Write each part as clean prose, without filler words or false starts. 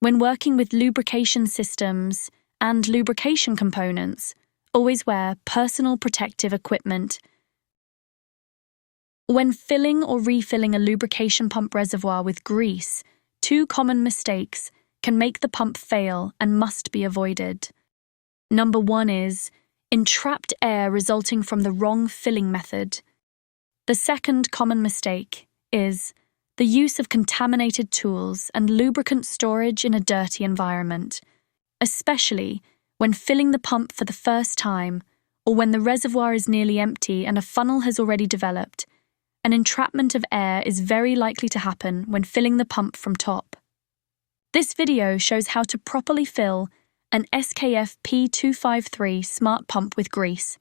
When working with lubrication systems and lubrication components, always wear personal protective equipment. When filling or refilling a lubrication pump reservoir with grease, two common mistakes can make the pump fail and must be avoided. Number 1 is entrapped air resulting from the wrong filling method. The second common mistake is the use of contaminated tools and lubricant storage in a dirty environment, especially when filling the pump for the first time or when the reservoir is nearly empty and a funnel has already developed. An entrapment of air is very likely to happen when filling the pump from top. This video shows how to properly fill an SKF P253 Smart pump with grease.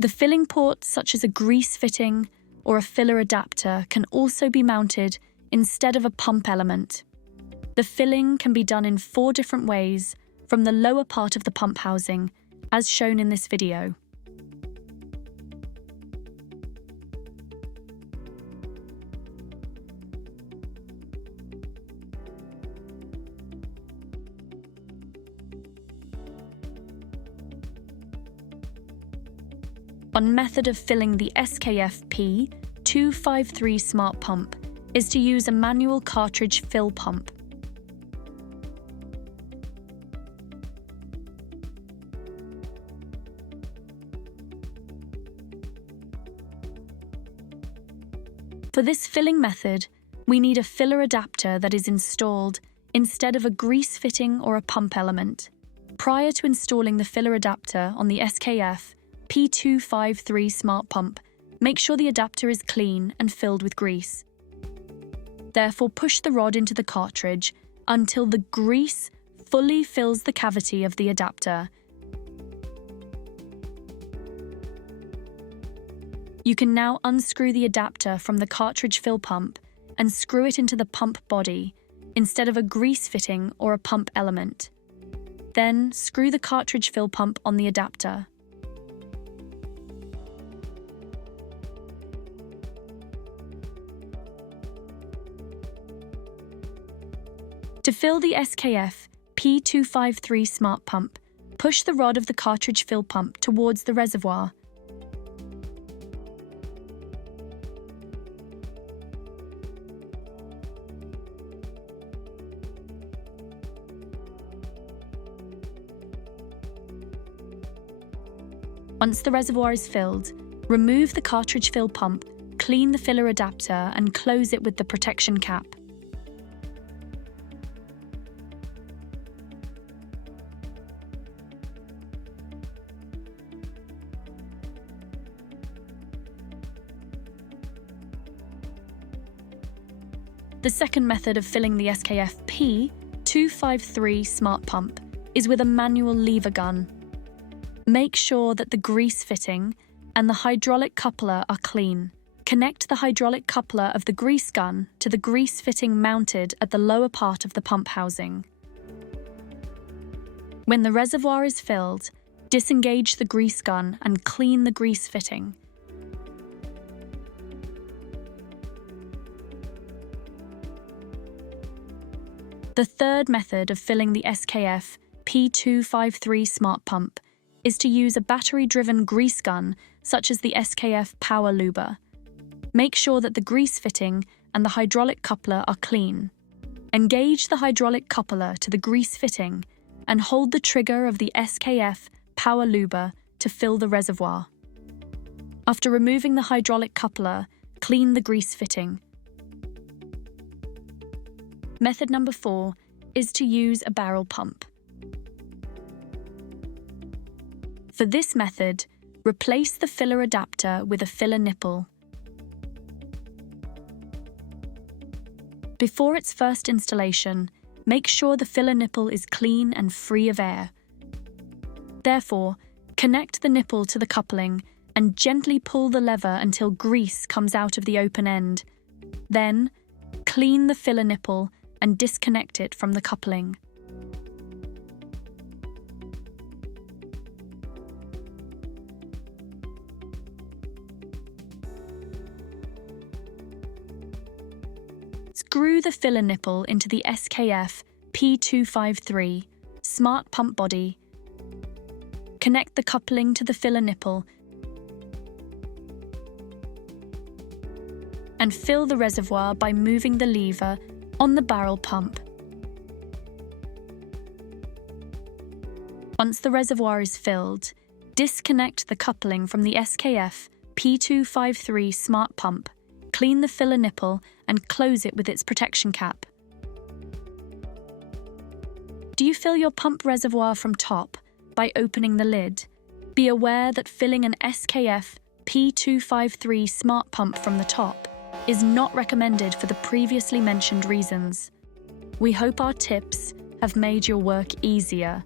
The filling ports, such as a grease fitting or a filler adapter, can also be mounted instead of a pump element. The filling can be done in 4 different ways from the lower part of the pump housing, as shown in this video. One method of filling the SKF P253 Smart pump is to use a manual cartridge fill pump. For this filling method, we need a filler adapter that is installed instead of a grease fitting or a pump element. Prior to installing the filler adapter on the SKF P253 Smart pump, make sure the adapter is clean and filled with grease. Therefore, push the rod into the cartridge until the grease fully fills the cavity of the adapter. You can now unscrew the adapter from the cartridge fill pump and screw it into the pump body instead of a grease fitting or a pump element. Then, screw the cartridge fill pump on the adapter. To fill the SKF P253 Smart pump, push the rod of the cartridge fill pump towards the reservoir. Once the reservoir is filled, remove the cartridge fill pump, clean the filler adapter, and close it with the protection cap. The second method of filling the SKF P253 Smart pump is with a manual lever gun. Make sure that the grease fitting and the hydraulic coupler are clean. Connect the hydraulic coupler of the grease gun to the grease fitting mounted at the lower part of the pump housing. When the reservoir is filled, disengage the grease gun and clean the grease fitting. The third method of filling the SKF P253 Smart pump is to use a battery-driven grease gun such as the SKF Power Luber. Make sure that the grease fitting and the hydraulic coupler are clean. Engage the hydraulic coupler to the grease fitting and hold the trigger of the SKF Power Luber to fill the reservoir. After removing the hydraulic coupler, clean the grease fitting. Method number 4 is to use a barrel pump. For this method, replace the filler adapter with a filler nipple. Before its first installation, make sure the filler nipple is clean and free of air. Therefore, connect the nipple to the coupling and gently pull the lever until grease comes out of the open end. Then, clean the filler nipple and disconnect it from the coupling. Screw the filler nipple into the SKF P253 Smart pump body. Connect the coupling to the filler nipple and fill the reservoir by moving the lever on the barrel pump. Once the reservoir is filled, disconnect the coupling from the SKF P253 Smart pump, clean the filler nipple and close it with its protection cap. Do you fill your pump reservoir from top by opening the lid? Be aware that filling an SKF P253 Smart pump from the top is not recommended for the previously mentioned reasons. We hope our tips have made your work easier